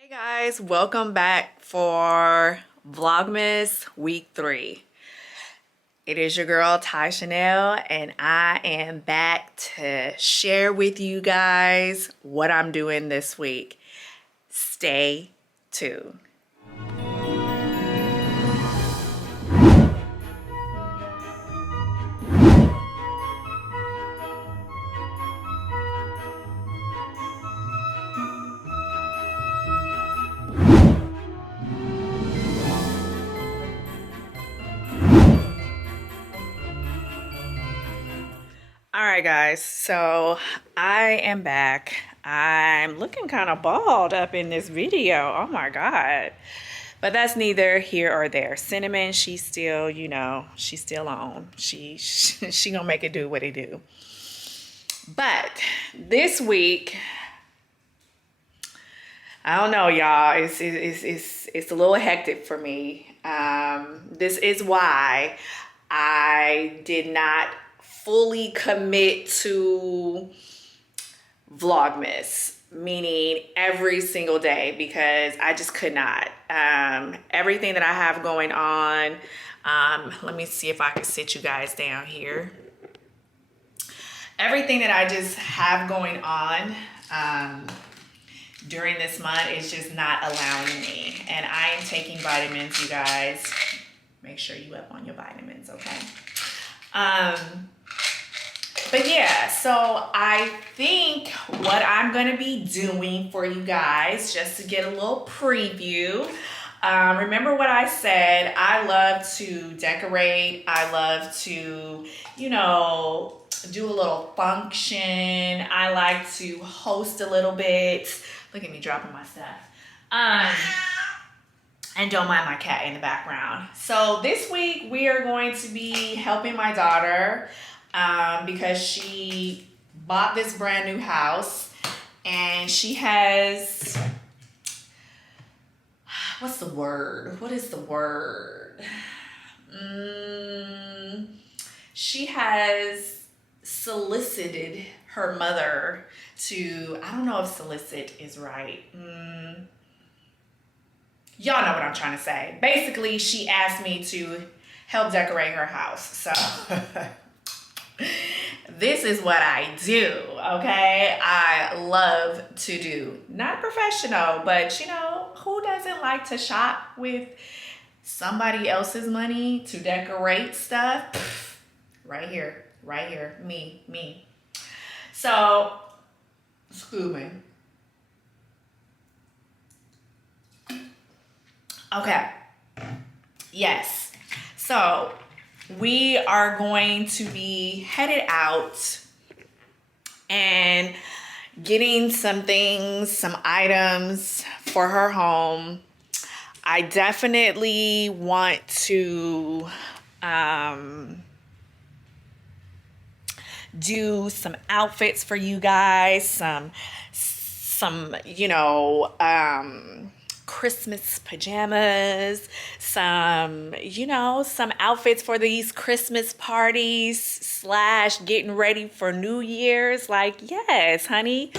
Hey guys, welcome back for Vlogmas week 3. It is your girl Ty Chanel and I am back to share with you guys what I'm doing this week. Stay tuned. All right guys, so I am back. I'm looking kind of bald up in this video. Oh my god. But that's neither here or there. Cinnamon, she's still, she's still on. She gonna make it do what it do. But this week, I don't know, y'all. It's a little hectic for me. This is why I did not fully commit to Vlogmas, meaning every single day, because I just could not. Everything that I have going on, let me see if I can sit you guys down here. Everything that I just have going on during this month is just not allowing me. And I am taking vitamins, you guys. Make sure you up on your vitamins, okay? But yeah, so I think what I'm going to be doing for you guys, just to get a little preview. Remember what I said, I love to decorate. I love to, do a little function. I like to host a little bit. Look at me dropping my stuff. And don't mind my cat in the background. So this week we are going to be helping my daughter because she bought this brand new house and she has, what's the word? What is the word? She has solicited her mother to, I don't know if solicit is right. Y'all know what I'm trying to say. Basically, she asked me to help decorate her house. So this is what I do, okay? I love to do. Not professional, but who doesn't like to shop with somebody else's money to decorate stuff? Right here, me. So, excuse me. Okay, yes, so we are going to be headed out and getting some things, some items for her home. I definitely want to do some outfits for you guys, some Christmas pajamas, some outfits for these Christmas parties / getting ready for New Year's. Like, yes, honey.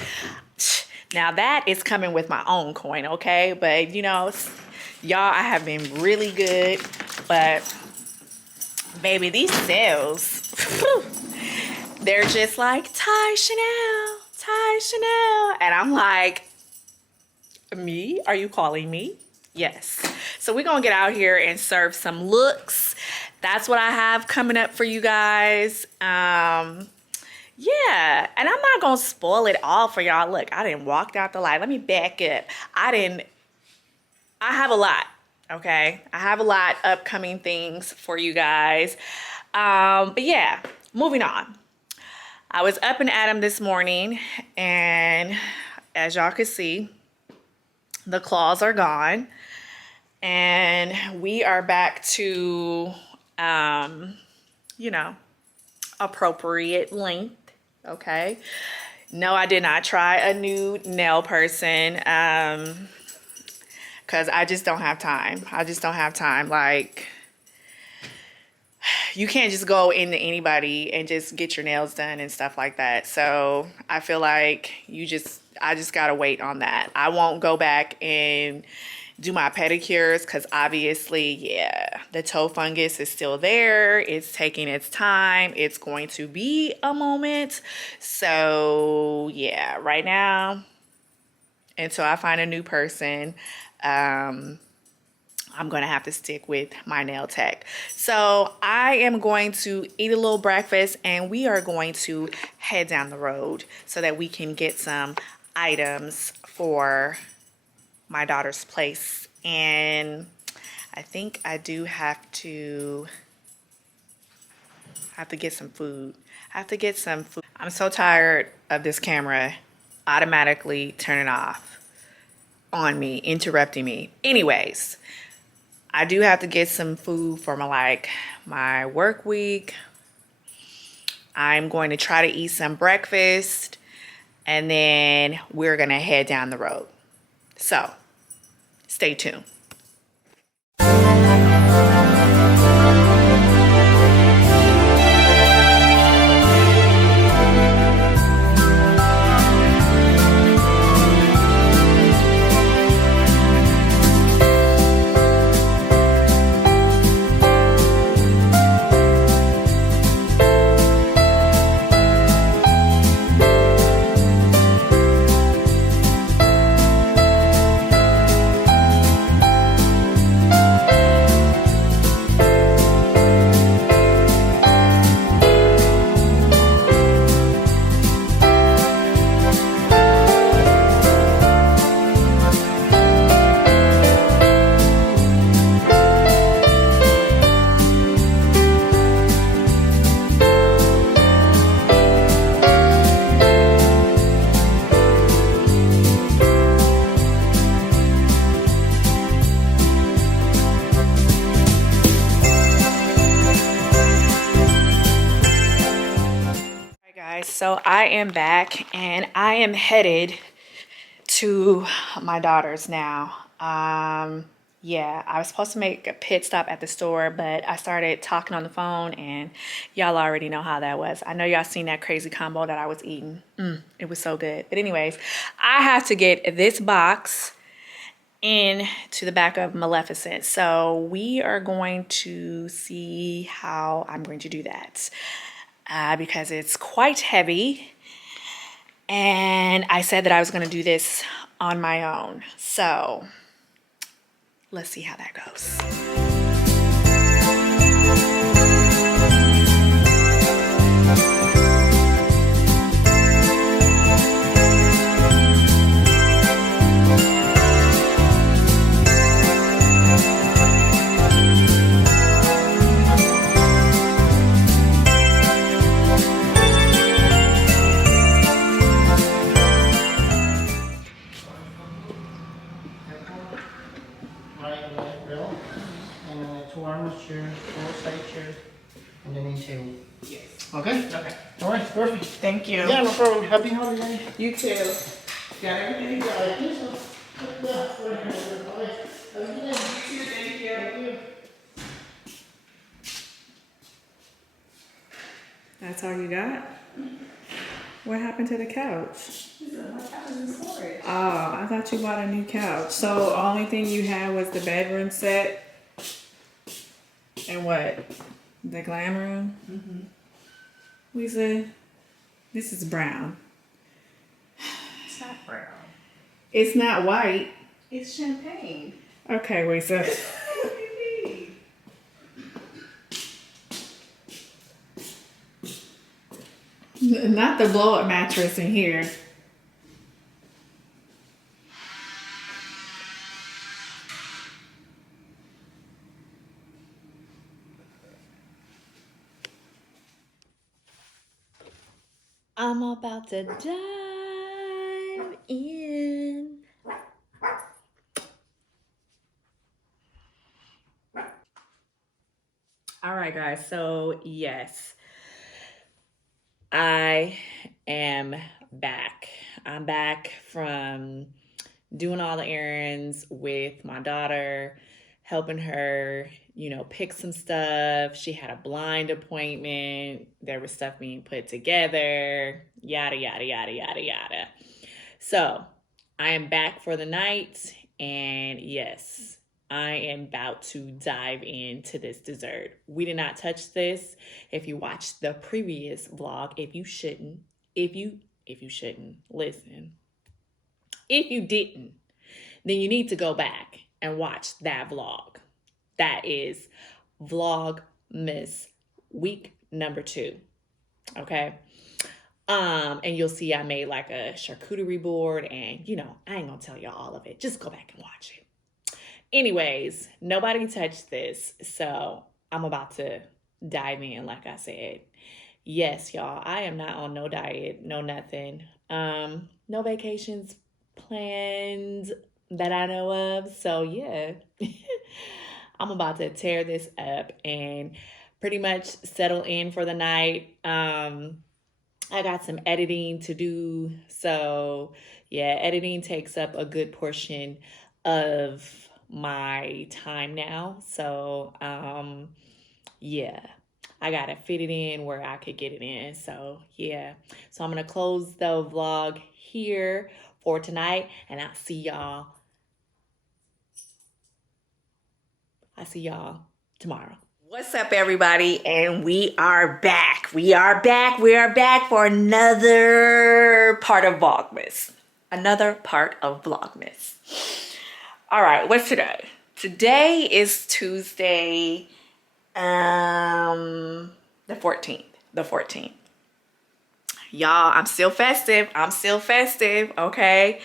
Now that is coming with my own coin, okay? But y'all, I have been really good, but baby, these sales, they're just like, Ty Chanel. And I'm like, me? Are you calling me? Yes. So we're gonna get out here and serve some looks. That's what I have coming up for you guys. Yeah, and I'm not gonna spoil it all for y'all. Look, I didn't walk out the light. Let me back up. I have a lot, okay? I have a lot upcoming things for you guys. But yeah, moving on. I was up and at 'em this morning, and as y'all can see, the claws are gone, and we are back to, appropriate length, okay? No, I did not try a new nail person, because I just don't have time. Like, you can't just go into anybody and just get your nails done and stuff like that. So I feel like I just gotta wait on that. I won't go back and do my pedicures because obviously, yeah, the toe fungus is still there. It's taking its time. It's going to be a moment. So yeah, right now, until I find a new person, I'm going to have to stick with my nail tech. So I am going to eat a little breakfast and we are going to head down the road so that we can get some items for my daughter's place. And I think I do have to get some food. I have to get some food. I'm so tired of this camera automatically turning off on me, interrupting me. Anyways, I do have to get some food for my work week. I'm going to try to eat some breakfast and then we're going to head down the road. So, stay tuned. So I am back and I am headed to my daughter's now. Yeah, I was supposed to make a pit stop at the store, but I started talking on the phone and y'all already know how that was. I know y'all seen that crazy combo that I was eating. It was so good. But anyways, I have to get this box into the back of Maleficent. So we are going to see how I'm going to do that. Because it's quite heavy and I said that I was going to do this on my own. So let's see how that goes. And then in table. Yes. Okay? Okay. All right, perfect. Thank you. Yeah, no problem. Happy holiday. You too. Got everything? Yeah, I think so. Yeah, very good. Have a good day. Thank you. Thank you. That's all you got? What happened to the couch? My couch is in storage. Oh, I thought you bought a new couch. So only thing you had was the bedroom set and what? The glam room? Mm-hmm. Lisa, this is brown. It's not brown. It's not white. It's champagne. Okay, Lisa. What do you mean? Not the blow-up mattress in here. I'm about to dive in. All right, guys. So, yes, I am back. I'm back from doing all the errands with my daughter, helping her, pick some stuff. She had a blind appointment. There was stuff being put together, yada, yada, yada, yada, yada. So I am back for the night, and yes, I am about to dive into this dessert. We did not touch this. If you watched the previous vlog, if you shouldn't, listen. If you didn't, then you need to go back and watch that vlog. That is Vlogmas week number 2. Okay. And you'll see I made like a charcuterie board, and I ain't gonna tell y'all all of it. Just go back and watch it. Anyways, nobody touched this, so I'm about to dive in. Like I said, yes, y'all, I am not on no diet, no nothing. No vacations planned that I know of. So yeah, I'm about to tear this up and pretty much settle in for the night. I got some editing to do. So yeah, editing takes up a good portion of my time now. So yeah, I gotta fit it in where I could get it in. So yeah, so I'm gonna close the vlog here for tonight, and I'll see y'all tomorrow. What's up, everybody? And we are back. We are back for another part of Vlogmas. All right, what's today? Today is Tuesday, the 14th. Y'all, I'm still festive, okay?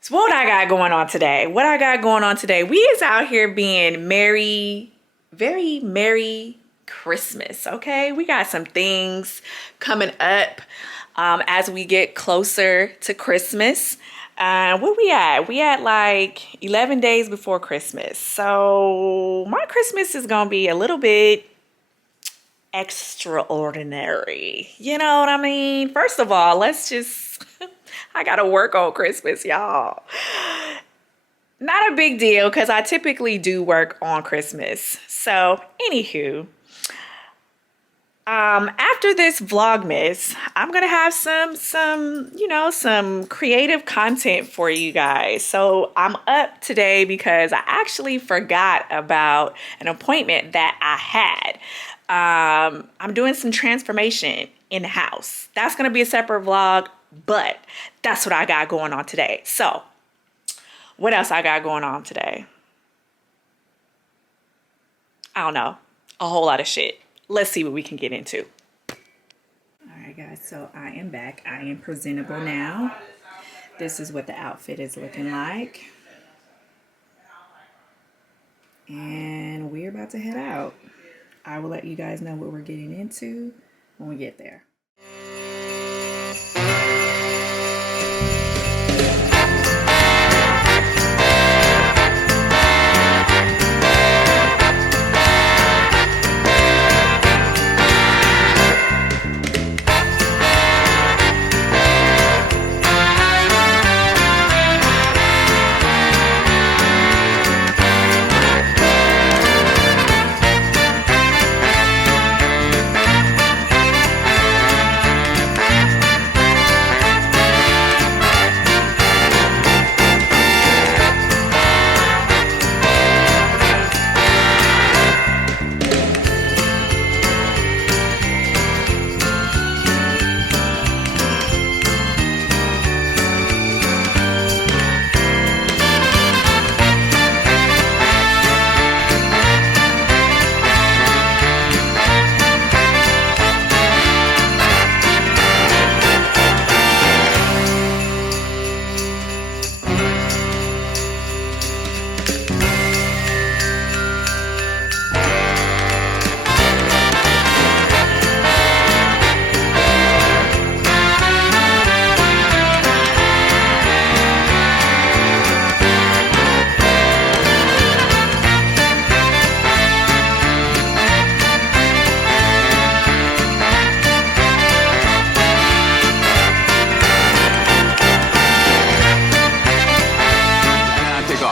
So what I got going on today? We is out here being merry, very merry Christmas, okay? We got some things coming up as we get closer to Christmas. Where we at? We at like 11 days before Christmas. So my Christmas is gonna be a little bit extraordinary. You know what I mean? First of all, I gotta work on Christmas, y'all. Not a big deal, because I typically do work on Christmas. So, anywho, after this Vlogmas, I'm gonna have some creative content for you guys. So I'm up today because I actually forgot about an appointment that I had. I'm doing some transformation in the house. That's gonna be a separate vlog, but that's what I got going on today. So what else I got going on today? I don't know. A whole lot of shit. Let's see what we can get into. All right, guys. So I am back. I am presentable now. This is what the outfit is looking like. And we're about to head out. I will let you guys know what we're getting into when we get there.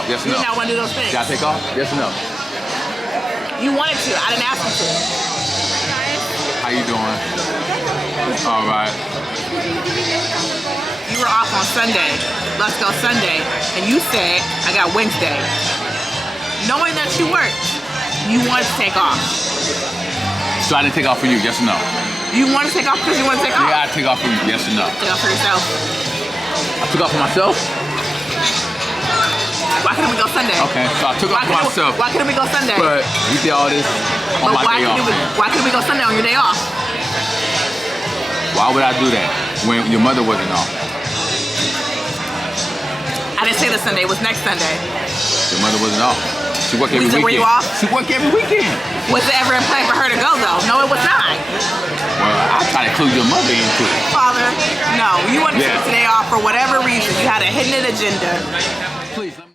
Yes or no? You not want to do those things? Y'all take off? Yes or no? You wanted to. I didn't ask you to. How you doing? All right. You were off on Sunday. Let's go Sunday. And you said, I got Wednesday. Knowing that you worked, you wanted to take off. So I didn't take off for you, yes or no? You want to take off because you want to take off? Yeah, I take off for you, yes or no? Take off for yourself. I took off for myself? Why couldn't we go Sunday? Okay, so I took off for myself. Why couldn't we go Sunday? But we did all this on my day off. Why couldn't we go Sunday on your day off? Why would I do that when your mother wasn't off? I didn't say this Sunday. It was next Sunday. Your mother wasn't off. She worked every weekend. Were you off? She worked every weekend. Was it ever in plan for her to go though? No, it was not. Well, I try to include your mother into it. Father, no. You wanted to take today off for whatever reason. You had a hidden agenda. Please, let me...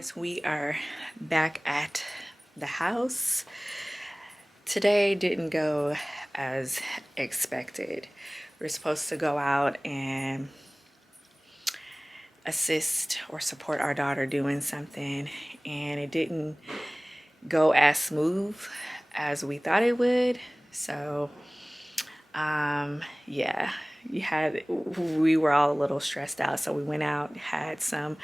Guys, we are back at the house. Today didn't go as expected. We're supposed to go out and assist or support our daughter doing something, and it didn't go as smooth as we thought it would. So yeah, we were all a little stressed out, so we went out, had some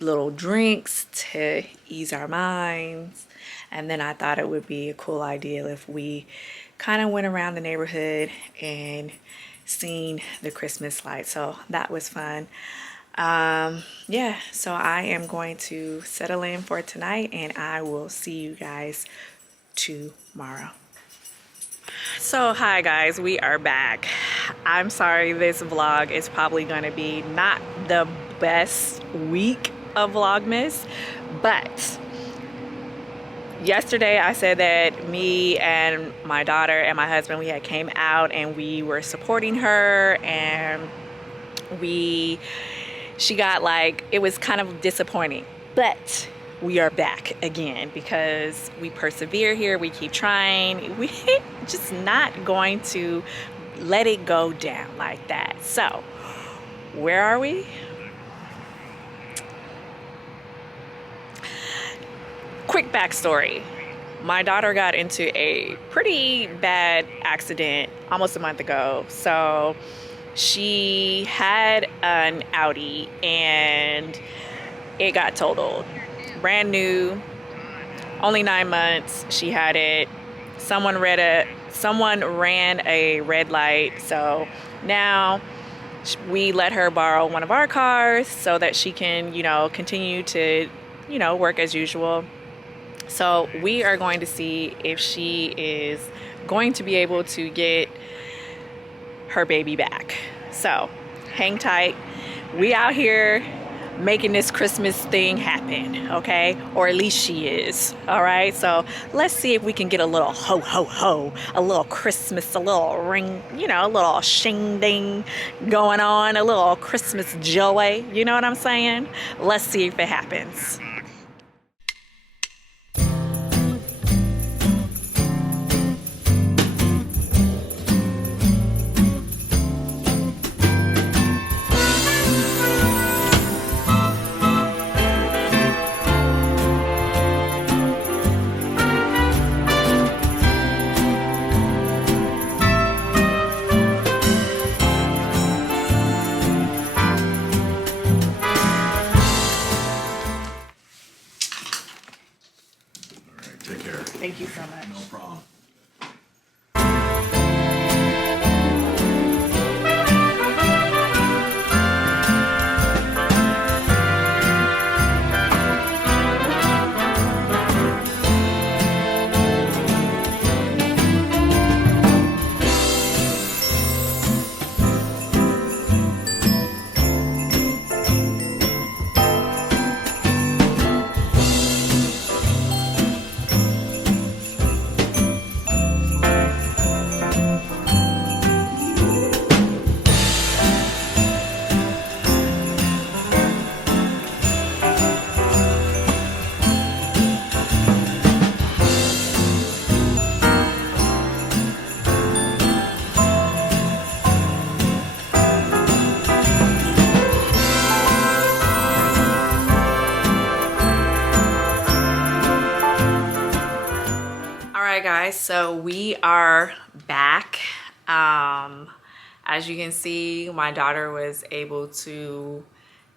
little drinks to ease our minds, and then I thought it would be a cool idea if we kind of went around the neighborhood and seen the Christmas lights. So that was fun. Yeah, so I am going to settle in for tonight, and I will see you guys tomorrow. So hi guys, we are back. I'm sorry this vlog is probably going to be not the best week of Vlogmas, but yesterday I said that me and my daughter and my husband, we had came out and we were supporting her, and she got like, it was kind of disappointing, but we are back again because we persevere here, we keep trying, we just not going to let it go down like that. So where are we? Quick backstory. My daughter got into a pretty bad accident almost a month ago. So she had an Audi and it got totaled. Brand new, only 9 months she had it. Someone ran a red light. So now we let her borrow one of our cars so that she can, continue to, work as usual. So we are going to see if she is going to be able to get her baby back. So hang tight. We out here making this Christmas thing happen, okay? Or at least she is, all right? So let's see if we can get a little ho, ho, ho, a little Christmas, a little ring, a little shing ding going on, a little Christmas joy, you know what I'm saying? Let's see if it happens. Take care. Thank you so much. No problem. Guys, so we are back. As you can see, my daughter was able to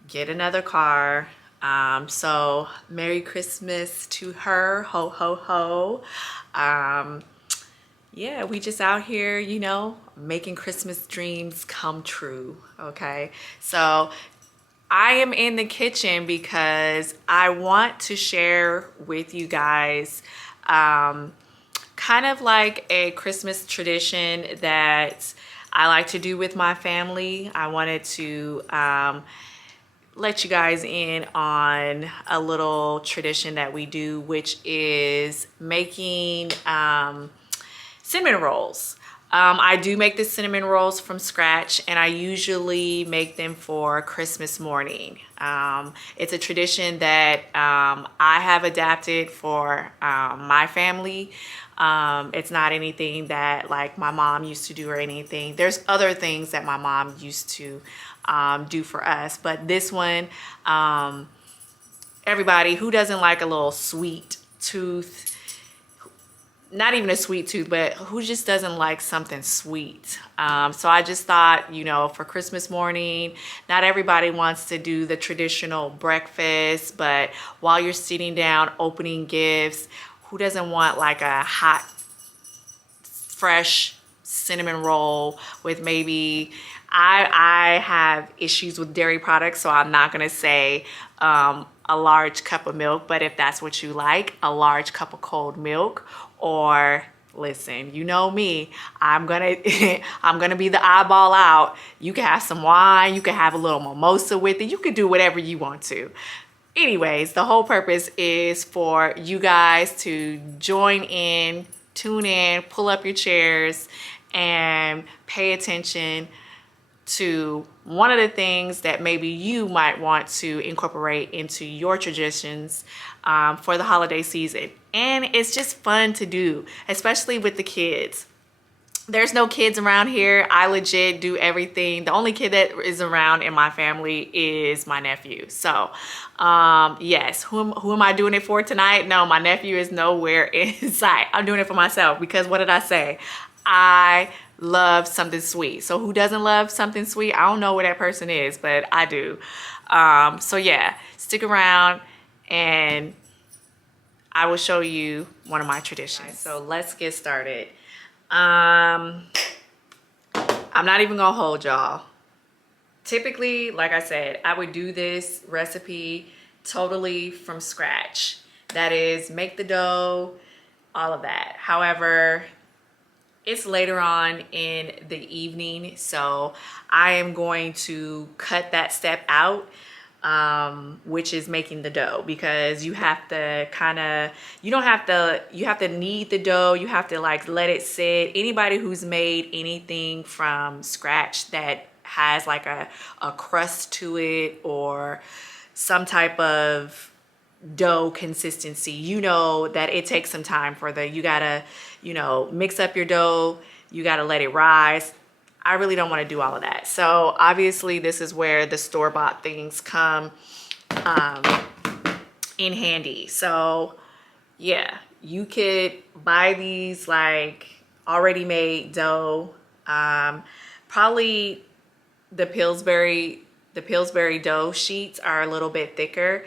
get another car. So Merry Christmas to her, ho ho ho. Yeah, we just out here, making Christmas dreams come true. Okay, so I am in the kitchen because I want to share with you guys kind of like a Christmas tradition that I like to do with my family. I wanted to let you guys in on a little tradition that we do, which is making cinnamon rolls. I do make the cinnamon rolls from scratch, and I usually make them for Christmas morning. It's a tradition that I have adapted for my family. It's not anything that like my mom used to do or anything. There's other things that my mom used to do for us, but this one, everybody who doesn't like a little sweet tooth, not even a sweet tooth, but who just doesn't like something sweet? So I just thought, you know, for Christmas morning, not everybody wants to do the traditional breakfast, but while you're sitting down opening gifts, who doesn't want like a hot, fresh cinnamon roll with maybe, I have issues with dairy products, so I'm not gonna say a large cup of milk, but if that's what you like, a large cup of cold milk. Or listen, you know me, I'm gonna I'm gonna be the eyeball out. You can have some wine, you can have a little mimosa with it, you can do whatever you want to. Anyways, the whole purpose is for you guys to join in, tune in, pull up your chairs, and pay attention to one of the things that maybe you might want to incorporate into your traditions for the holiday season. And it's just fun to do, especially with the kids. There's no kids around here. I legit do everything. The only kid that is around in my family is my nephew. So yes, who am I doing it for tonight? No, my nephew is nowhere in sight. I'm doing it for myself because what did I say? I love something sweet. So who doesn't love something sweet? I don't know where that person is, but I do. So yeah, stick around and I will show you one of my traditions. So let's get started. I'm not even gonna hold y'all. Typically, like I said, I would do this recipe totally from scratch. That is, make the dough, all of that. However, it's later on in the evening, so I am going to cut that step out, which is making the dough, because you have to you have to knead the dough. You have to like let it sit. Anybody who's made anything from scratch that has like a crust to it or some type of dough consistency, you know that it takes some time for you gotta, you know, mix up your dough, you gotta let it rise. I really don't want to do all of that. So obviously this is where the store-bought things come in handy. So yeah, you could buy these like already made dough. Probably the Pillsbury dough sheets are a little bit thicker.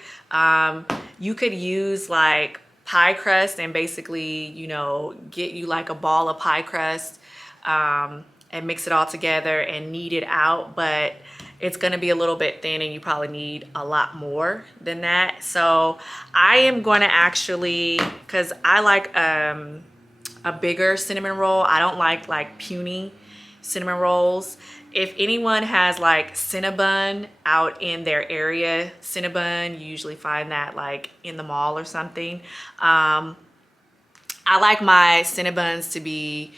You could use like pie crust and basically, you know, get you like a ball of pie crust and mix it all together and knead it out, but it's gonna be a little bit thin and you probably need a lot more than that. So I am gonna actually, cause I like a bigger cinnamon roll. I don't like puny cinnamon rolls. If anyone has like Cinnabon out in their area, Cinnabon, you usually find that like in the mall or something. I like my Cinnabons to be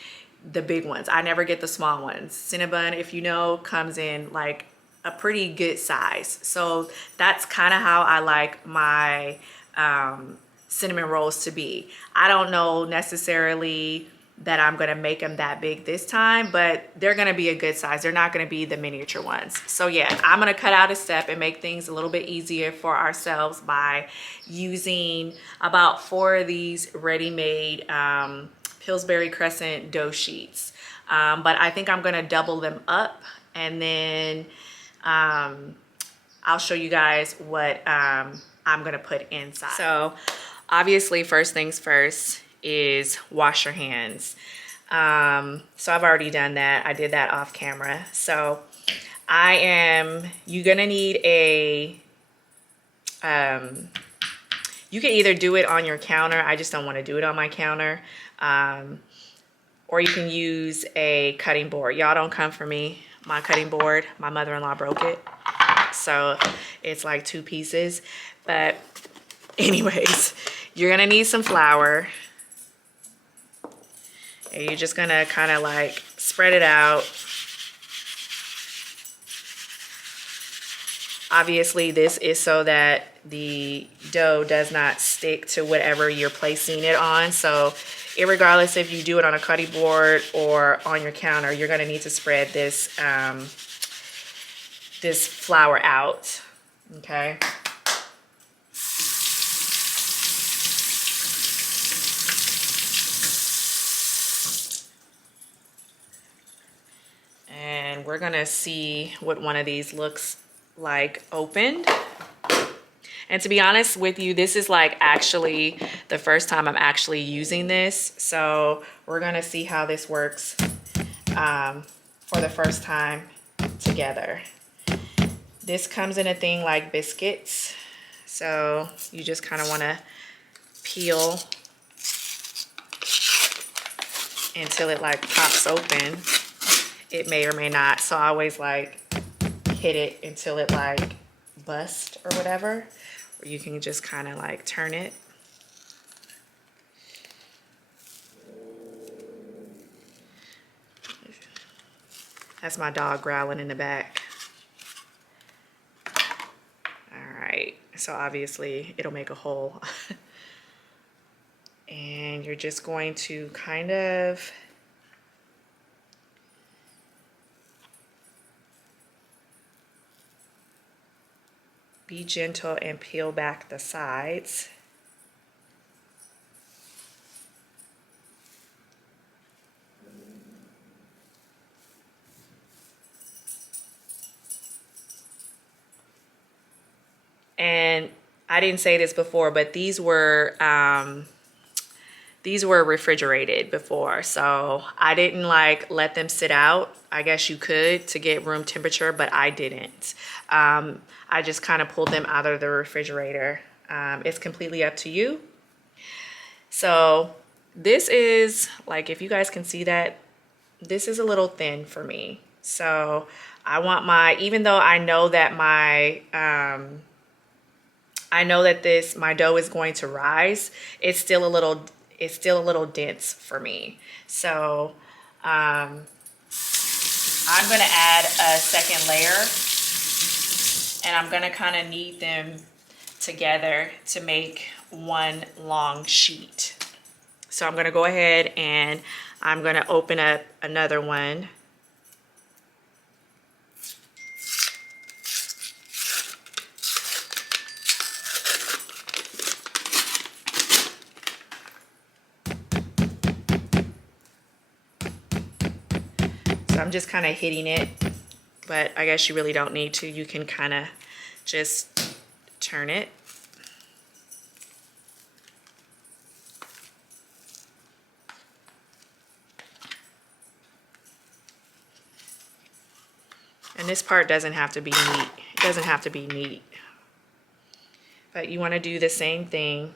the big ones. I never get the small ones. Cinnabon, if you know, comes in like a pretty good size. So that's kind of how I like my cinnamon rolls to be. I don't know necessarily that I'm gonna make them that big this time, but they're gonna be a good size. They're not gonna be the miniature ones. So yeah, I'm gonna cut out a step and make things a little bit easier for ourselves by using about 4 of these ready-made Pillsbury Crescent dough sheets. But I think I'm gonna double them up, and then I'll show you guys what I'm gonna put inside. So obviously, first things first is wash your hands. So I've already done that. I did that off camera. So you're gonna need you can either do it on your counter. I just don't want to do it on my counter. Or you can use a cutting board. Y'all don't come for me. My cutting board, my mother-in-law broke it. So it's like 2 pieces. But anyways, you're gonna need some flour. And you're just gonna kind of like spread it out. Obviously, this is so that the dough does not stick to whatever you're placing it on. So irregardless if you do it on a cutting board or on your counter, you're gonna need to spread this, this flour out, okay? And we're gonna see what one of these looks like opened. And to be honest with you, this is like actually the first time I'm actually using this. So we're gonna see how this works for the first time together. This comes in a thing like biscuits. So you just kind of wanna peel until it like pops open. It may or may not. So I always like hit it until it like busts or whatever. Or you can just kind of like turn it. That's my dog growling in the back. All right, so obviously it'll make a hole. And you're just going to kind of be gentle and peel back the sides. And I didn't say this before, but these were refrigerated before, so I didn't like let them sit out. I guess you could to get room temperature, but I didn't. I just kind of pulled them out of the refrigerator. It's completely up to you. So this is like, if you guys can see that, this is a little thin for me. So I want my, even though I know that my my dough is going to rise, it's still a little dense for me. So I'm gonna add a second layer, and I'm gonna kind of knead them together to make one long sheet. So I'm gonna go ahead and I'm gonna open up another one. So I'm just kind of hitting it, but I guess you really don't need to. You can kind of just turn it. And this part doesn't have to be neat. It doesn't have to be neat. But you want to do the same thing.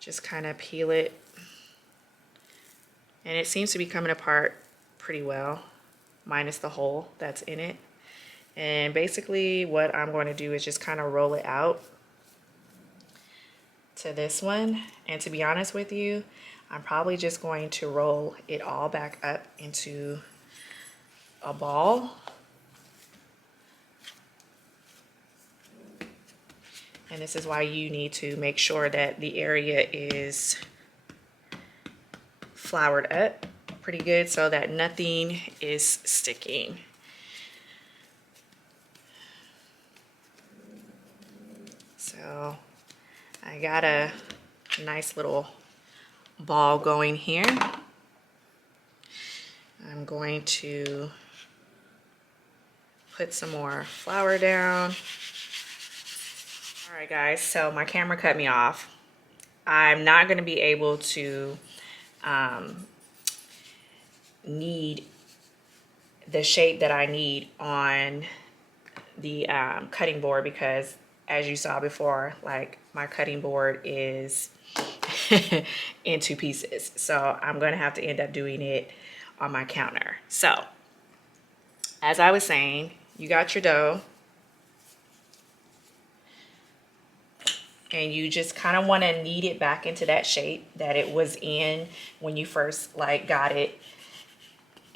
Just kind of peel it. And it seems to be coming apart pretty well, minus the hole that's in it. And basically what I'm going to do is just kind of roll it out to this one. And to be honest with you, I'm probably just going to roll it all back up into a ball. And this is why you need to make sure that the area is floured up pretty good so that nothing is sticking. So I got a nice little ball going here. I'm going to put some more flour down. All right guys, so my camera cut me off. I'm not going to be able to knead the shape that I need on the cutting board because, as you saw before, like my cutting board is in two pieces. So I'm going to have to end up doing it on my counter. So as I was saying, you got your dough. And you just kind of want to knead it back into that shape that it was in when you first like got it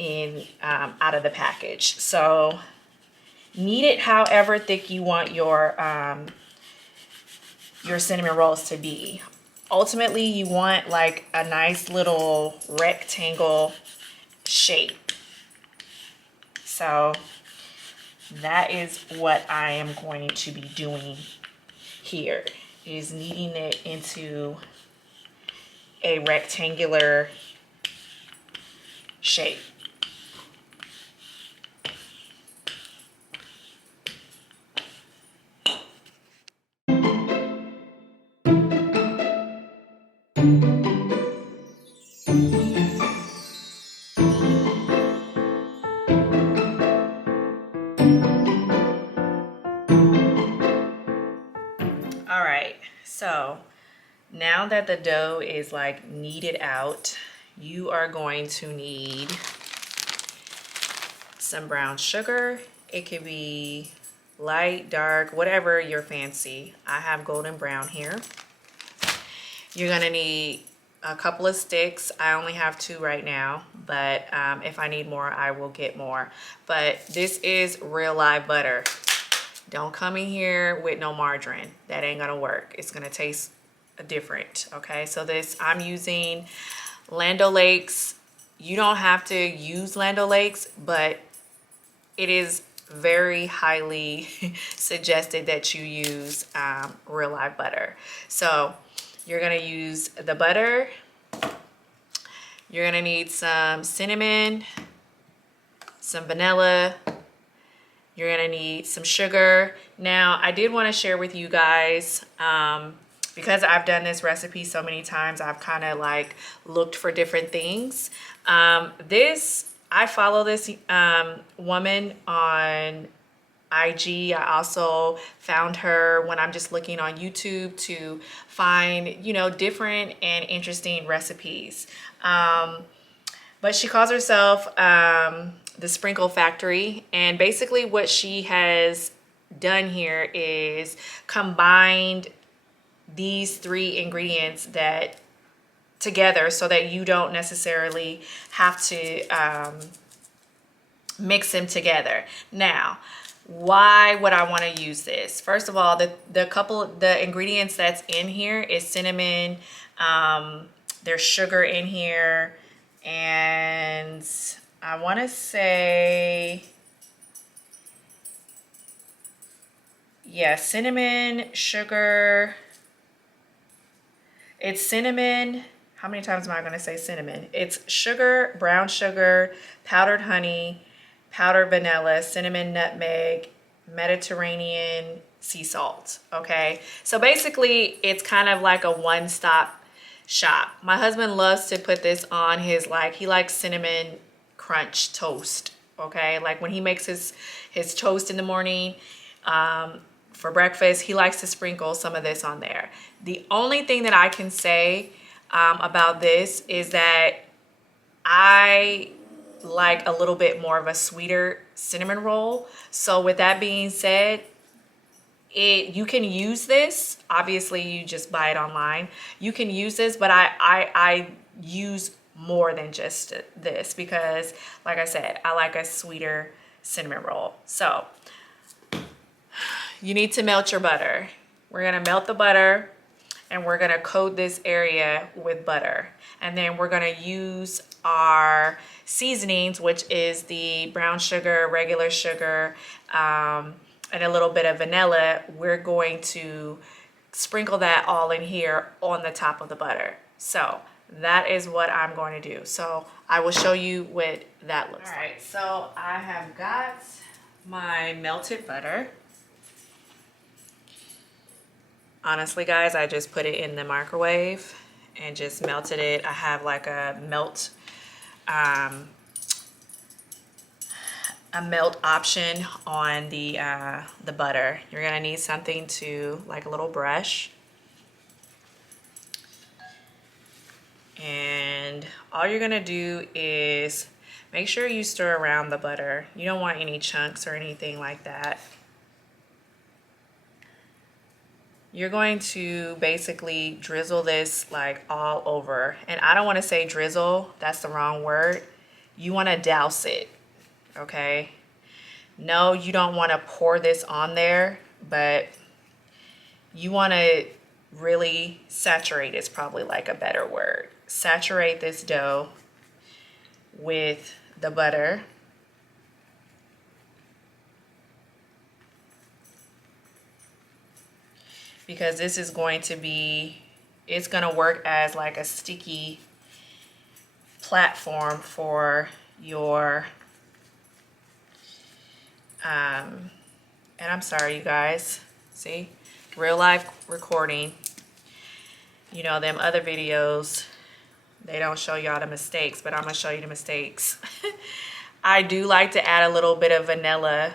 in out of the package. So knead it however thick you want your cinnamon rolls to be. Ultimately, you want like a nice little rectangle shape. So that is what I am going to be doing here, is kneading it into a rectangular shape. All right, so now that the dough is like kneaded out, you are going to need some brown sugar. It could be light, dark, whatever you're fancy. I have golden brown here. You're gonna need a couple of sticks. I only have 2 right now, but if I need more, I will get more. But this is real live butter. Don't come in here with no margarine. That ain't gonna work. It's gonna taste different, okay? So this, I'm using Land O'Lakes. You don't have to use Land O'Lakes, but it is very highly suggested that you use real live butter. So you're gonna use the butter. You're gonna need some cinnamon, some vanilla. You're gonna need some sugar. Now, I did wanna share with you guys, because I've done this recipe so many times, I've kind of like looked for different things. I follow this woman on IG. I also found her when I'm just looking on YouTube to find, you know, different and interesting recipes. But she calls herself the Sprinkle Factory, and basically what she has done here is combined these 3 ingredients that together so that you don't necessarily have to mix them together. Now, why would I want to use this? First of all, the ingredients that's in here is cinnamon, there's sugar in here, and I want to say, yeah, cinnamon, sugar. It's cinnamon. How many times am I going to say cinnamon? It's sugar, brown sugar, powdered honey, powdered vanilla, cinnamon, nutmeg, Mediterranean sea salt. Okay, so basically it's kind of like a one-stop shop. My husband loves to put this on his, like, he likes cinnamon crunch toast. Okay, like when he makes his toast in the morning for breakfast, he likes to sprinkle some of this on there. The only thing that I can say about this is that I like a little bit more of a sweeter cinnamon roll. So with that being said, you can use this. Obviously, you just buy it online. You can use this, but I use more than just this because, like I said, I like a sweeter cinnamon roll. So you need to melt your butter. We're gonna melt the butter and we're gonna coat this area with butter. And then we're gonna use our seasonings, which is the brown sugar, regular sugar, and a little bit of vanilla. We're going to sprinkle that all in here on the top of the butter. So that is what I'm going to do. So I will show you what that looks like. All right, so I have got my melted butter. Honestly, guys, I just put it in the microwave and just melted it. I have like a melt option on the butter. You're gonna need something to, like a little brush. And all you're gonna do is make sure you stir around the butter. You don't want any chunks or anything like that. You're going to basically drizzle this like all over. And I don't want to say drizzle, that's the wrong word. you want to douse it, okay? No, you don't want to pour this on there, but you want to really saturate, is probably like a better word. Saturate this dough with the butter. Because this is going to be, it's going to work as like a sticky platform for your, and I'm sorry, you guys, see, real life recording. You know, them other videos, they don't show y'all the mistakes, but I'm gonna show you the mistakes. I do like to add a little bit of vanilla,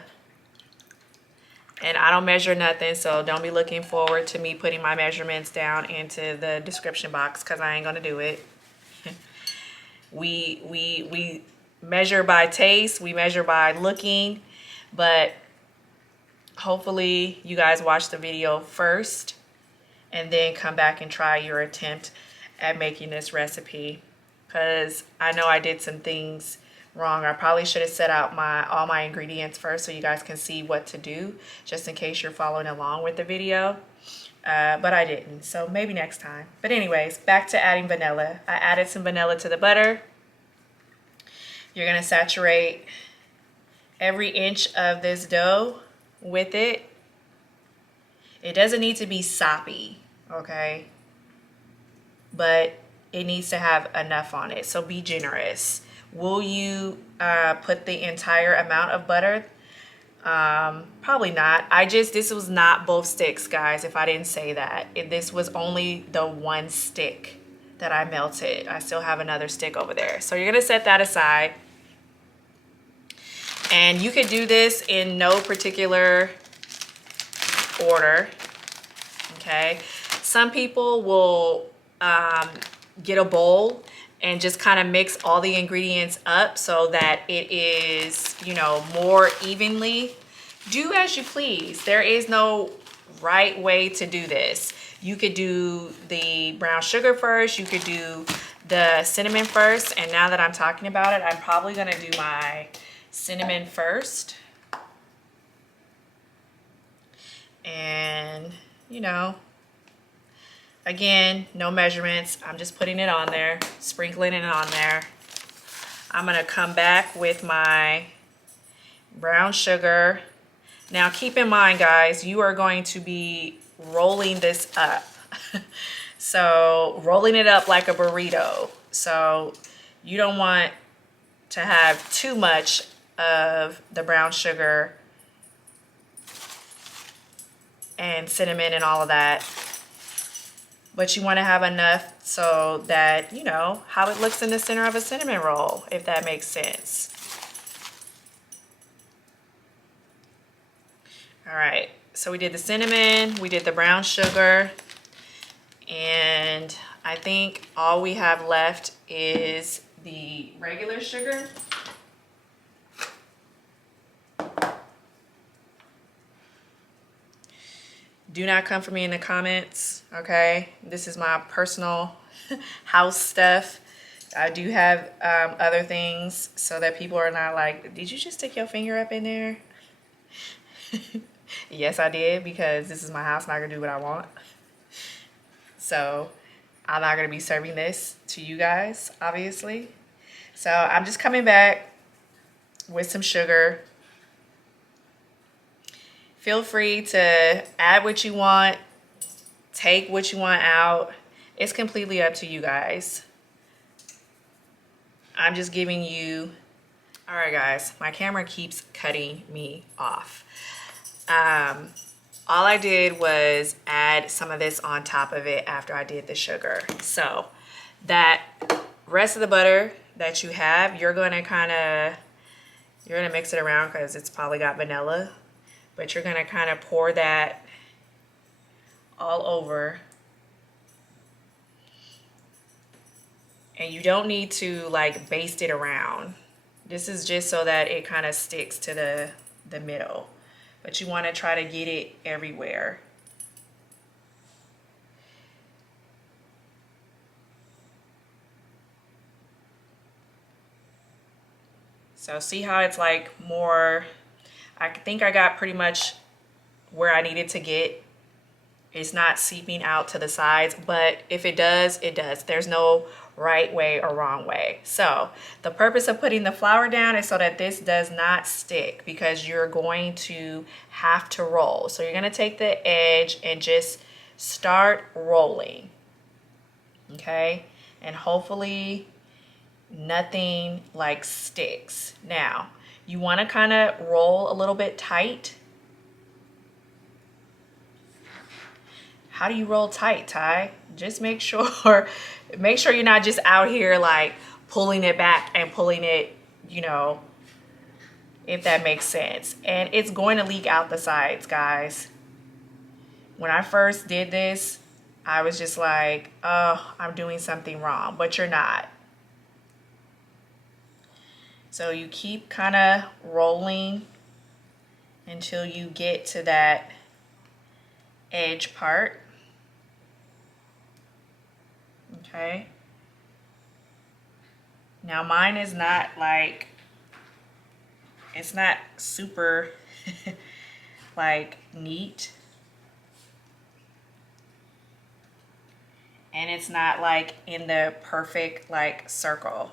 and I don't measure nothing, so don't be looking forward to me putting my measurements down into the description box, because I ain't gonna do it. We measure by taste, we measure by looking, but hopefully you guys watch the video first and then come back and try your attempt at making this recipe, because I know I did some things wrong. I probably should have set out all my ingredients first so you guys can see what to do, just in case you're following along with the video, but I didn't, so maybe next time. But anyways, back to adding vanilla. I added some vanilla to the butter. You're gonna saturate every inch of this dough with it. It doesn't need to be soppy, okay? But it needs to have enough on it, so be generous. Will you put the entire amount of butter? Probably not. This was not both sticks, guys, if I didn't say that. This was only the one stick that I melted. I still have another stick over there. So you're gonna set that aside. And you could do this in no particular order, okay? Some people will get a bowl and just kind of mix all the ingredients up so that it is, you know, more evenly. Do as you please. There is no right way to do this. You could do the brown sugar first, you could do the cinnamon first, and now that I'm talking about it, I'm probably gonna do my cinnamon first. And, you know, again, no measurements. I'm just putting it on there, sprinkling it on there. I'm gonna come back with my brown sugar. Now keep in mind, guys, you are going to be rolling this up. So rolling it up like a burrito. So you don't want to have too much of the brown sugar and cinnamon and all of that, but you want to have enough so that, you know, how it looks in the center of a cinnamon roll, if that makes sense. All right, so we did the cinnamon, we did the brown sugar, and I think all we have left is the regular sugar. Do not come for me in the comments, okay? This is my personal house stuff. I do have other things so that people are not like, did you just stick your finger up in there? Yes, I did, because this is my house and I can do what I want. So I'm not gonna be serving this to you guys, obviously. So I'm just coming back with some sugar. Feel free to add what you want, take what you want out. It's completely up to you guys. I'm just giving you, all right guys, my camera keeps cutting me off. All I did was add some of this on top of it after I did the sugar. So that rest of the butter that you have, you're gonna mix it around because it's probably got vanilla. But you're gonna kind of pour that all over. And you don't need to like baste it around. This is just so that it kind of sticks to the middle. But you wanna try to get it everywhere. So see how it's like more, I think I got pretty much where I needed to get. It's not seeping out to the sides, but if it does, it does. There's no right way or wrong way. So the purpose of putting the flour down is so that this does not stick, because you're going to have to roll. So you're gonna take the edge and just start rolling, okay? And hopefully nothing like sticks. Now, you wanna kinda roll a little bit tight. How do you roll tight, Ty? Just make sure you're not just out here like pulling it back and pulling it, you know, if that makes sense. And it's going to leak out the sides, guys. When I first did this, I was just like, oh, I'm doing something wrong, but you're not. So you keep kind of rolling until you get to that edge part. Okay. Now mine is not like, it's not super like neat. And it's not like in the perfect like circle.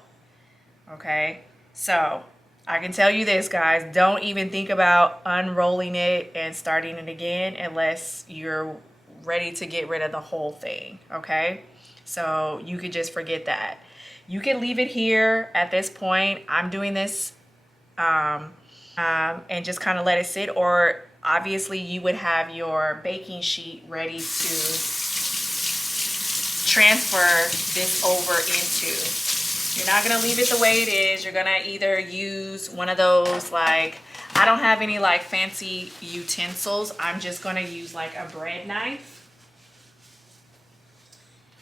Okay. So I can tell you this, guys, don't even think about unrolling it and starting it again unless you're ready to get rid of the whole thing. Okay. So you could just forget that. You can leave it here at this point. I'm doing this and just kind of let it sit, or obviously you would have your baking sheet ready to transfer this over into. You're not gonna leave it the way it is. You're gonna either use one of those, like, I don't have any like fancy utensils. I'm just gonna use like a bread knife.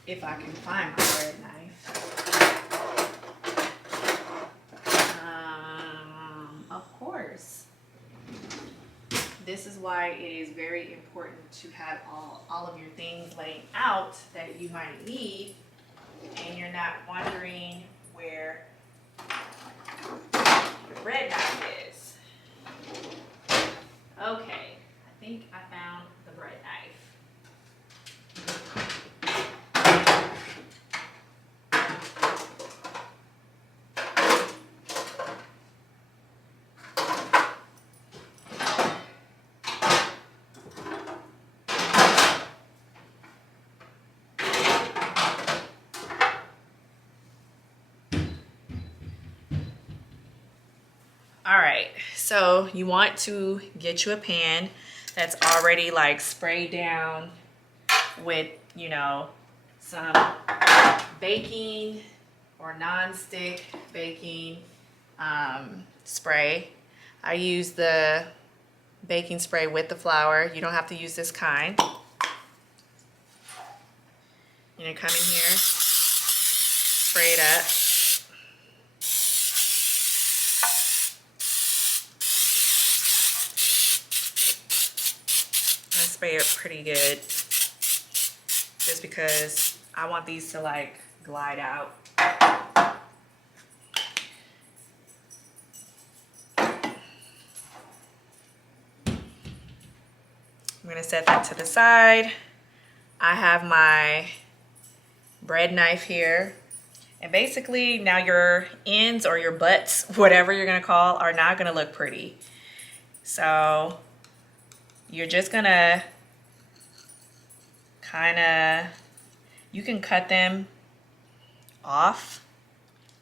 If I can find my bread knife. Of course. This is why it is very important to have all of your things laid out that you might need, and you're not wondering where your bread knife is. Okay, I think I found the bread knife. All right, so you want to get you a pan that's already like sprayed down with, you know, some baking or non-stick baking spray. I use the baking spray with the flour. You don't have to use this kind. You're gonna come in here, spray it up. Spray it pretty good, just because I want these to like glide out. I'm gonna set that to the side. I have my bread knife here, and basically now your ends or your butts, whatever you're gonna call, are not gonna look pretty. So you're just gonna you can cut them off.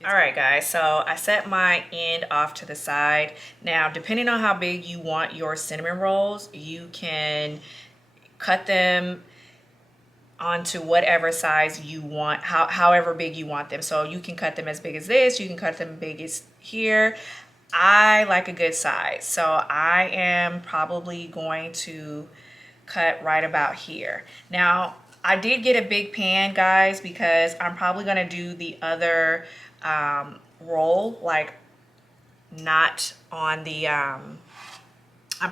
All right, guys, so I set my end off to the side. Now, depending on how big you want your cinnamon rolls, you can cut them onto whatever size you want, however big you want them. So you can cut them as big as this, you can cut them big as here. I like a good size, so I am probably going to cut right about here. Now, I did get a big pan, guys, because I'm probably gonna do the other roll, like not on the, I'm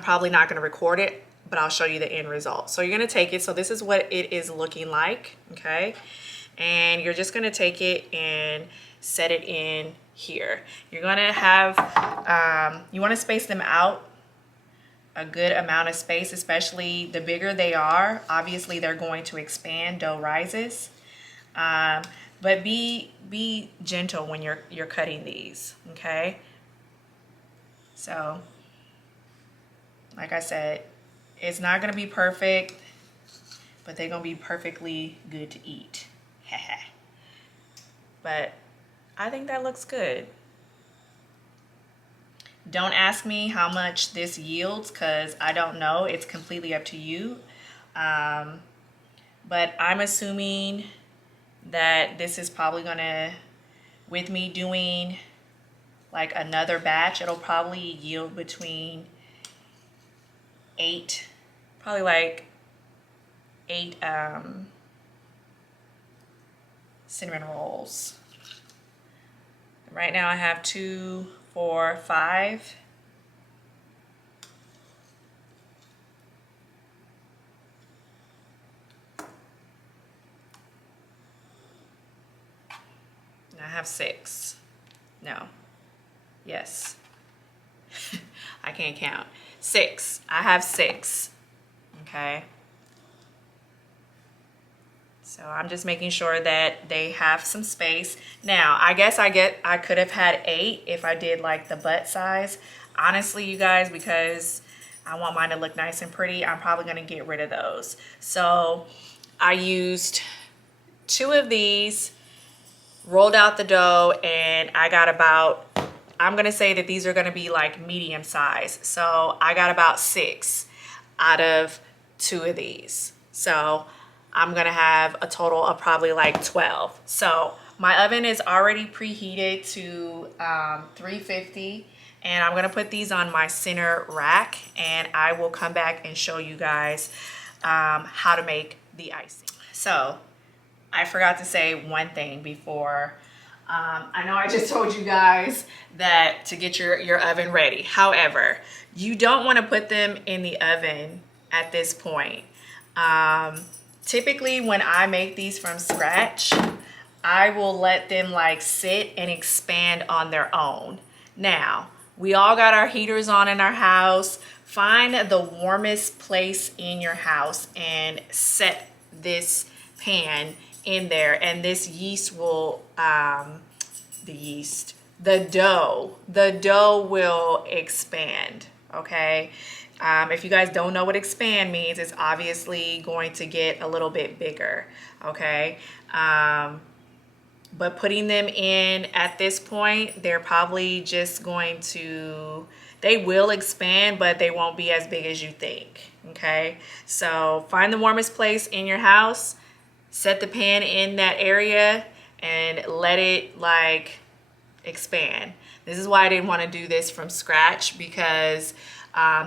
probably not gonna record it, but I'll show you the end result. So you're gonna take it, so this is what it is looking like, okay? And you're just gonna take it and set it in here. You're gonna have, you wanna space them out a good amount of space, especially the bigger they are. Obviously they're going to expand, dough rises. But be gentle when you're cutting these, okay? So, like I said, it's not gonna be perfect, but they're gonna be perfectly good to eat. But I think that looks good. Don't ask me how much this yields because I don't know. It's completely up to you. But I'm assuming that this is probably gonna, with me doing like another batch, it'll probably yield between 8, probably like 8 cinnamon rolls. Right now I have 2, 4, 5. And I have 6. No. Yes. I can't count. 6. I have 6. Okay. So I'm just making sure that they have some space. Now, I guess I could have had 8 if I did like the butt size. Honestly, you guys, because I want mine to look nice and pretty, I'm probably gonna get rid of those. So I used 2 of these, rolled out the dough, and I got about, I'm gonna say that these are gonna be like medium size. So I got about 6 out of 2 of these. So I'm gonna have a total of probably like 12. So my oven is already preheated to 350, and I'm gonna put these on my center rack, and I will come back and show you guys how to make the icing. So I forgot to say one thing before. I know I just told you guys that to get your oven ready. However, you don't want to put them in the oven at this point. Typically when I make these from scratch, I will let them like sit and expand on their own. Now, we all got our heaters on in our house. Find the warmest place in your house and set this pan in there, and this yeast will, the dough will expand, okay? If you guys don't know what expand means, it's obviously going to get a little bit bigger, okay? But putting them in at this point, they're probably just going to, they will expand, but they won't be as big as you think, okay? So find the warmest place in your house, set the pan in that area, and let it like expand. This is why I didn't want to do this from scratch, because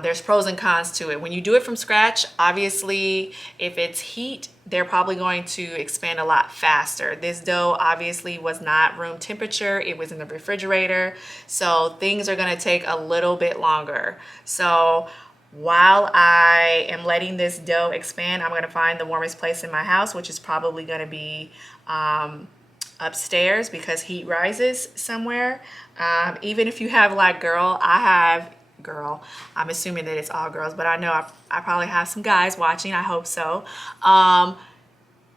there's pros and cons to it. When you do it from scratch, obviously if it's heat, they're probably going to expand a lot faster. This dough obviously was not room temperature, it was in the refrigerator, so things are going to take a little bit longer. So while I am letting this dough expand, I'm going to find the warmest place in my house, which is probably going to be upstairs, because heat rises somewhere. Even if you have like I'm assuming that it's all girls, but I know I probably have some guys watching. I hope so.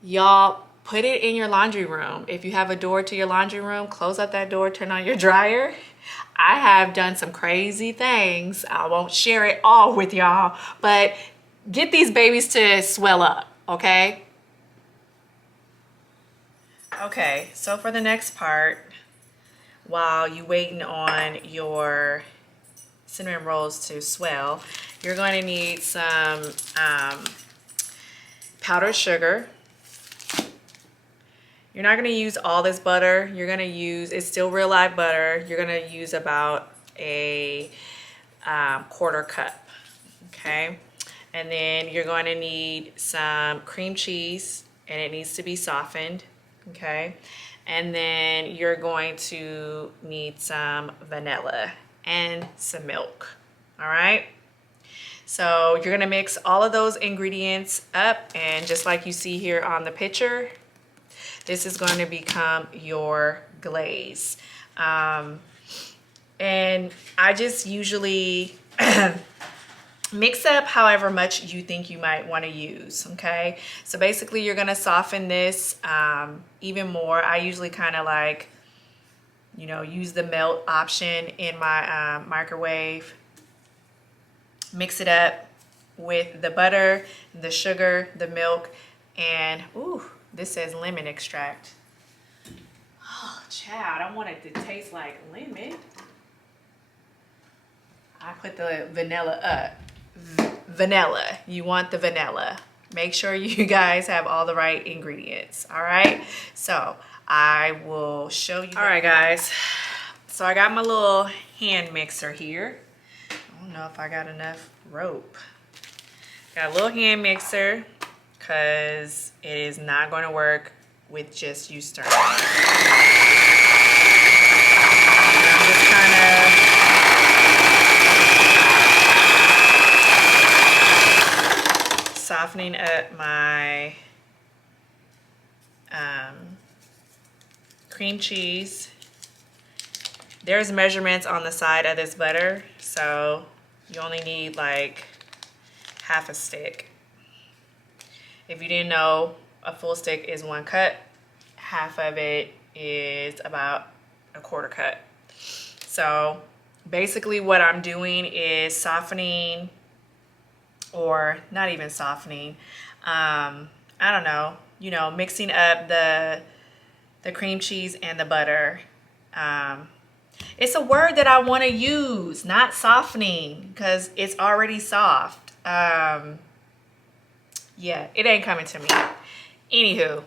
Y'all put it in your laundry room. If you have a door to your laundry room, close up that door, turn on your dryer. I have done some crazy things. I won't share it all with y'all, but get these babies to swell up, okay? Okay, so for the next part, while you waiting on your cinnamon rolls to swell, you're going to need some powdered sugar. You're not going to use all this butter. You're going to use, it's still real live butter. You're going to use about a quarter cup, okay? And then you're going to need some cream cheese, and it needs to be softened, okay? And then you're going to need some vanilla and some milk, all right? So you're gonna mix all of those ingredients up, and just like you see here on the picture, this is going to become your glaze. And I just usually mix up however much you think you might want to use. Okay, so basically you're gonna soften this even more. I usually kind of like, you know, use the melt option in my microwave. Mix it up with the butter, the sugar, the milk, and ooh, this says lemon extract. Oh, child, I want it to taste like lemon. I put the vanilla up. Vanilla, you want the vanilla. Make sure you guys have all the right ingredients, all right? So I will show you. All right, guys. So I got my little hand mixer here. I don't know if I got enough rope. Got a little hand mixer because it is not going to work with just you stirring. I'm just kind of softening up my cream cheese. There's measurements on the side of this butter, so you only need like half a stick. If you didn't know, a full stick is 1 cup. Half of it is about a 1/4 cup. So basically what I'm doing is softening, or not even softening, I don't know, you know, mixing up the cream cheese and the butter. It's a word that I want to use, not softening, because it's already soft. Yeah, it ain't coming to me. Anywho,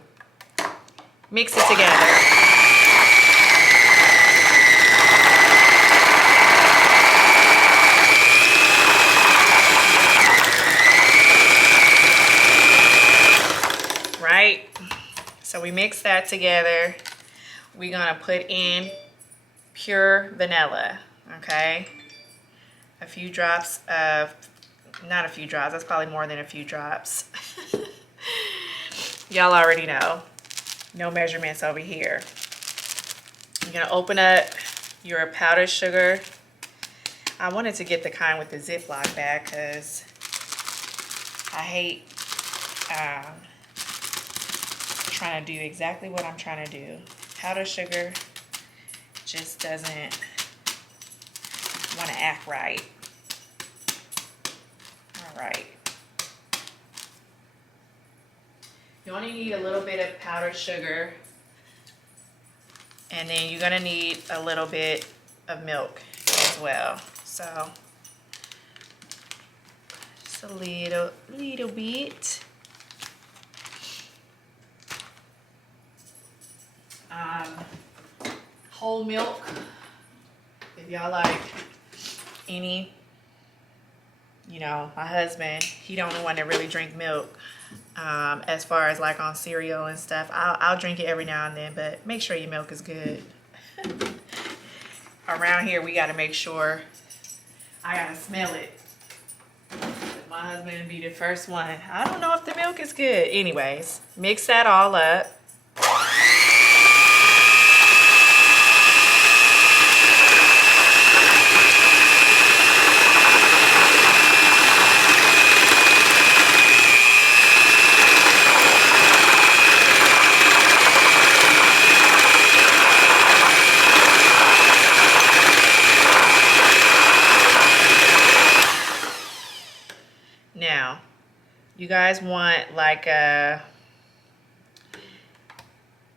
mix it together. Right? So we mix that together. We're gonna put in pure vanilla, okay? A few drops of, not a few drops, that's probably more than a few drops. Y'all already know. No measurements over here. You're gonna open up your powdered sugar. I wanted to get the kind with the Ziploc bag because I hate trying to do exactly what I'm trying to do. Powdered sugar just doesn't want to act right. All right. You only need a little bit of powdered sugar, and then you're gonna need a little bit of milk as well. So just a little bit. Whole milk, if y'all like any. You know, my husband, he don't want to really drink milk. As far as like on cereal and stuff, I'll drink it every now and then, but make sure your milk is good. Around here, we got to make sure. I got to smell it. My husband would be the first one. I don't know if the milk is good. Anyways, mix that all up. Now, you guys want like a,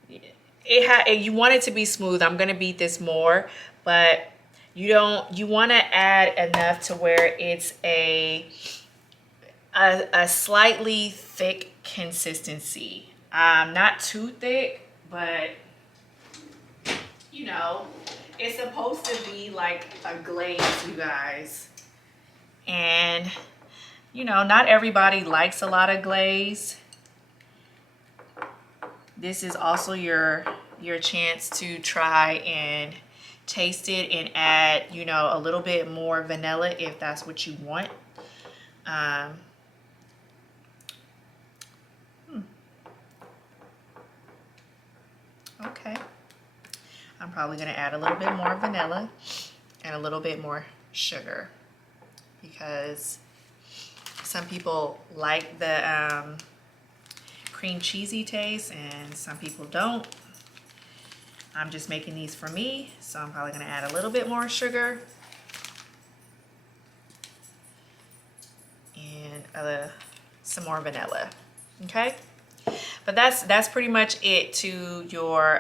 you want it to be smooth. I'm gonna beat this more, but you want to add enough to where it's a slightly thick consistency. Not too thick, but you know, it's supposed to be like a glaze, you guys. And you know, not everybody likes a lot of glaze. This is also your chance to try and taste it and add, you know, a little bit more vanilla if that's what you want. Okay. I'm I'm probably gonna add a little bit more vanilla and a little bit more sugar because some people like the cream cheesy taste and some people don't. I'm just making these for me, so I'm probably gonna add a little bit more sugar and some more vanilla, okay? But that's pretty much it to your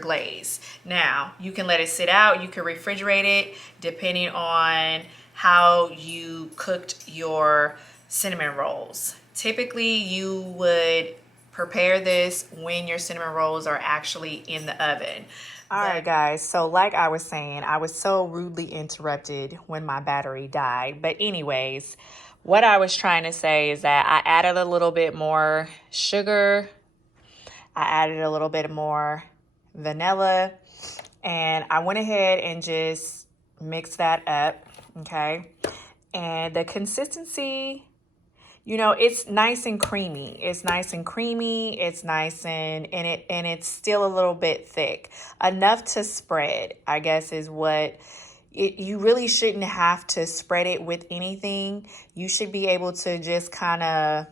glaze. Now, you can let it sit out, you can refrigerate it depending on how you cooked your cinnamon rolls. Typically, you would prepare this when your cinnamon rolls are actually in the oven. All right, guys, so like I was saying, I was so rudely interrupted when my battery died. But anyways, what I was trying to say is that I added a little bit more sugar. I added a little bit more vanilla. And I went ahead and just mixed that up, okay? And the consistency, you know, it's nice and creamy. It's nice and creamy. It's nice and it's still a little bit thick. Enough to spread, I guess, is what you really shouldn't have to spread it with anything. You should be able to just kind of,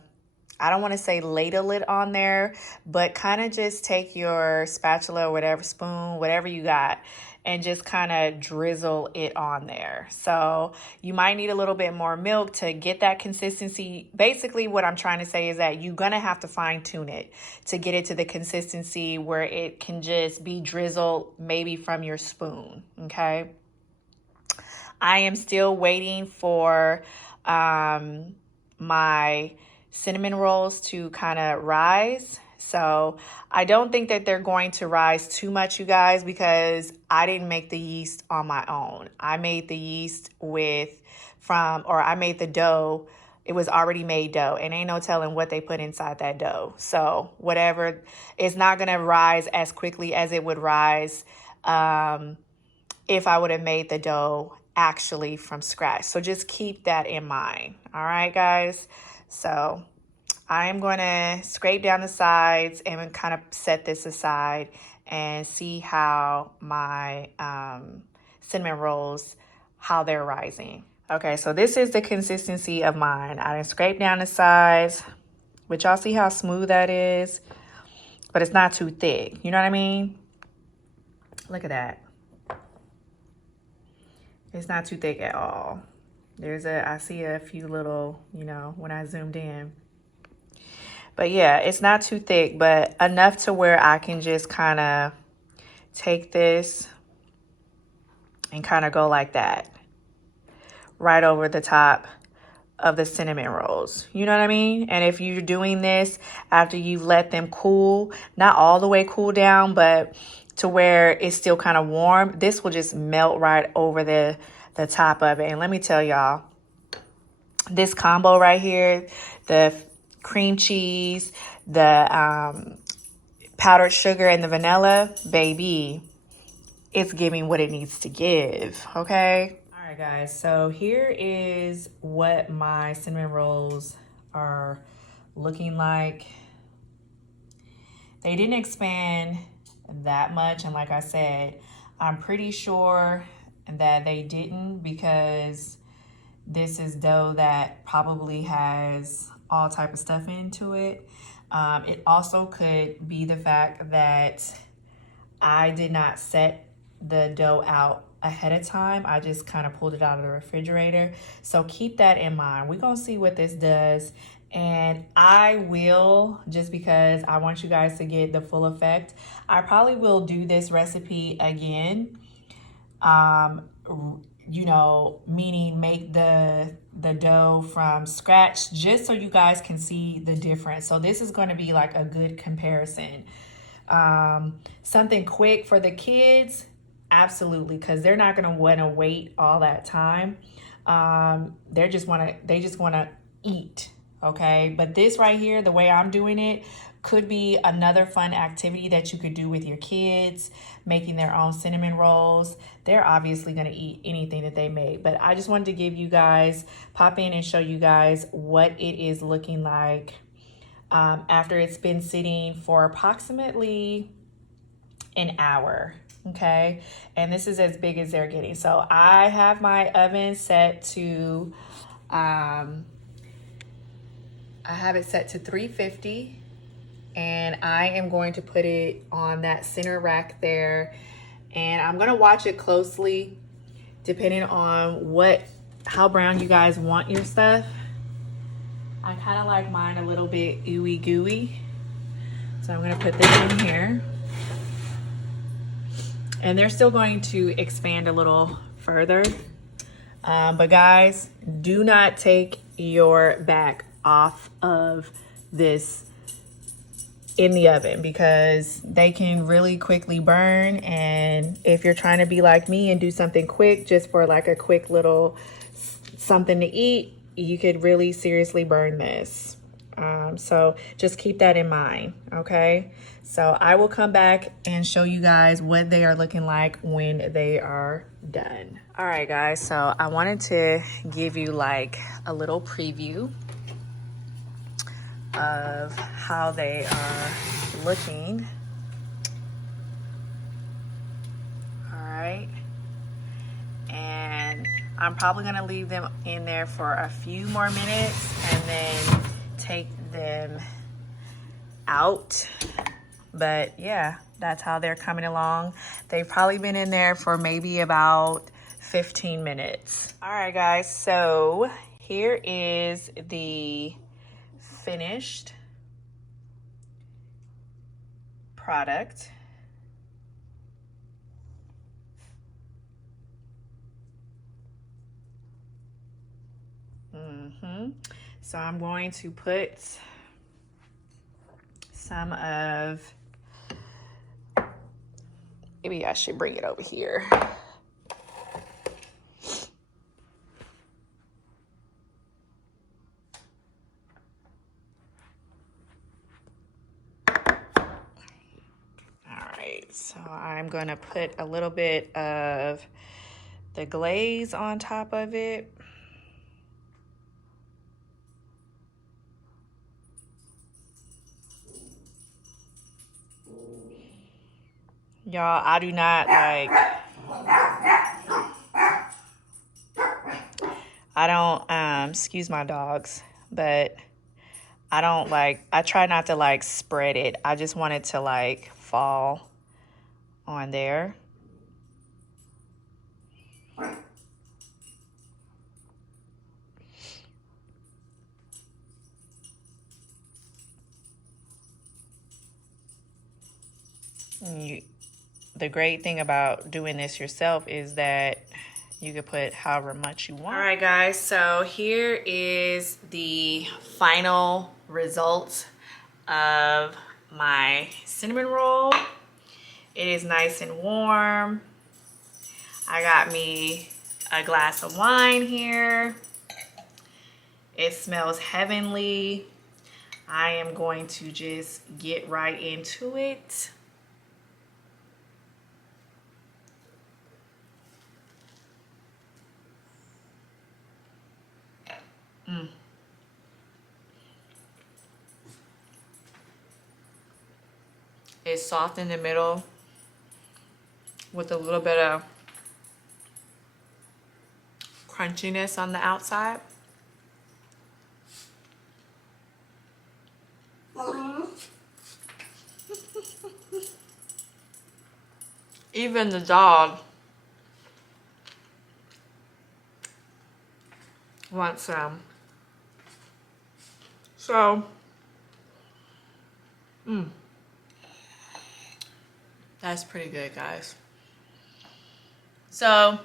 I don't want to say ladle it on there, but kind of just take your spatula, whatever, spoon, whatever you got, and just kind of drizzle it on there. So you might need a little bit more milk to get that consistency. Basically, what I'm trying to say is that you're going to have to fine tune it to get it to the consistency where it can just be drizzled maybe from your spoon, okay? I am still waiting for my cinnamon rolls to kind of rise. So I don't think that they're going to rise too much, you guys, because I didn't make the yeast on my own. I made the yeast I made the dough. It was already made dough, and ain't no telling what they put inside that dough. So whatever, it's not going to rise as quickly as it would rise if I would have made the dough actually from scratch. So just keep that in mind. All right, guys. So I'm going to scrape down the sides and kind of set this aside and see how my cinnamon rolls, how they're rising. Okay, so this is the consistency of mine. I done scraped down the sides, but y'all see how smooth that is? But it's not too thick. You know what I mean? Look at that. It's not too thick at all. I see a few little, you know, when I zoomed in. But yeah, it's not too thick, but enough to where I can just kind of take this and kind of go like that. Right over the top of the cinnamon rolls. You know what I mean? And if you're doing this after you've let them cool, not all the way cool down, but to where it's still kind of warm, this will just melt right over the top of it. And let me tell y'all, this combo right here, the cream cheese, the powdered sugar, and the vanilla, baby, it's giving what it needs to give, okay? All right, guys, so here is what my cinnamon rolls are looking like. They didn't expand that much, and like I said, I'm pretty sure that they didn't because this is dough that probably has all type of stuff into it. It also could be the fact that I did not set the dough out ahead of time. I just kind of pulled it out of the refrigerator. So keep that in mind. We're gonna see what this does. And I will, just because I want you guys to get the full effect, I probably will do this recipe again. You know, meaning make the dough from scratch, just so you guys can see the difference. So this is going to be like a good comparison. Something quick for the kids, absolutely, because they're not going to want to wait all that time. They just want to eat. Okay, but this right here, the way I'm doing it, could be another fun activity that you could do with your kids, making their own cinnamon rolls. They're obviously going to eat anything that they make, but I just wanted to give you guys, pop in and show you guys what it is looking like after it's been sitting for approximately an hour. Okay, and this is as big as they're getting. So I have my oven set to I have it set to 350, and I am going to put it on that center rack there, and I'm gonna watch it closely depending on how brown you guys want your stuff. I kind of like mine a little bit ooey gooey, so I'm gonna put this in here. And they're still going to expand a little further. But guys, do not take your back off of this in the oven, because they can really quickly burn. And if you're trying to be like me and do something quick, just for like a quick little something to eat, you could really seriously burn this. So just keep that in mind, okay? So I will come back and show you guys what they are looking like when they are done. All right, guys, so I wanted to give you like a little preview of how they are looking. All right. And I'm probably gonna leave them in there for a few more minutes and then take them out. But yeah, that's how they're coming along. They've probably been in there for maybe about 15 minutes. All right, guys, so here is the finished product. So I'm going to put some of, maybe I should bring it over here. So I'm gonna put a little bit of the glaze on top of it. Y'all, I do not like, I don't, excuse my dogs, but I don't like, I try not to like spread it. I just want it to like fall on there. The great thing about doing this yourself is that you can put however much you want. All right, guys, so here is the final result of my cinnamon roll. It is nice and warm. I got me a glass of wine here. It smells heavenly. I am going to just get right into it. It's soft in the middle with a little bit of crunchiness on the outside. Even the dog wants some. So, that's pretty good, guys. So,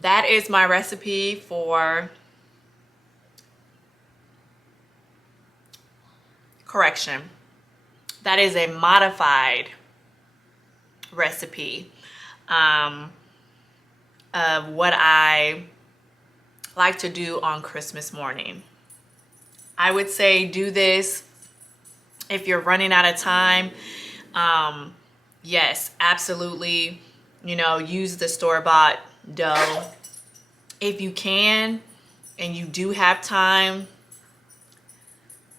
that is my recipe for, correction, that is a modified recipe of what I like to do on Christmas morning. I would say do this if you're running out of time. Yes, absolutely, you know, use the store-bought dough if you can, and you do have time.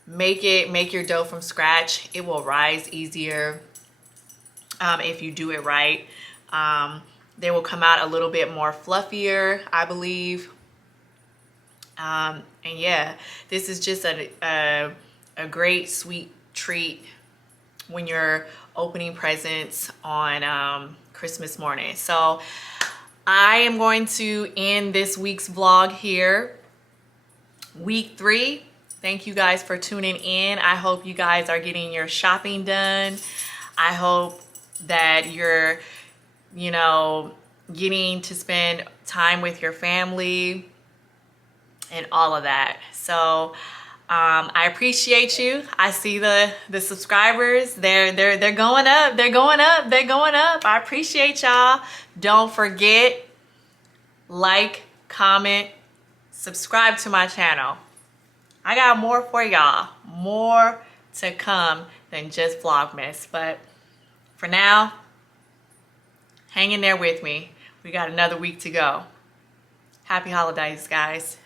Make your dough from scratch. It will rise easier. if you do it right. They will come out a little bit more fluffier, I believe. And yeah, this is just a great sweet treat when you're opening presents on Christmas morning. So I am going to end this week's vlog here. Week 3. Thank you guys for tuning in. I hope you guys are getting your shopping done. I hope that you're, you know, getting to spend time with your family and all of that. So I appreciate you. I see the subscribers. They're going up. They're going up. They're going up. I appreciate y'all. Don't forget, like, comment, subscribe to my channel. I got more for y'all. More to come than just Vlogmas. But for now, hang in there with me. We got another week to go. Happy holidays, guys.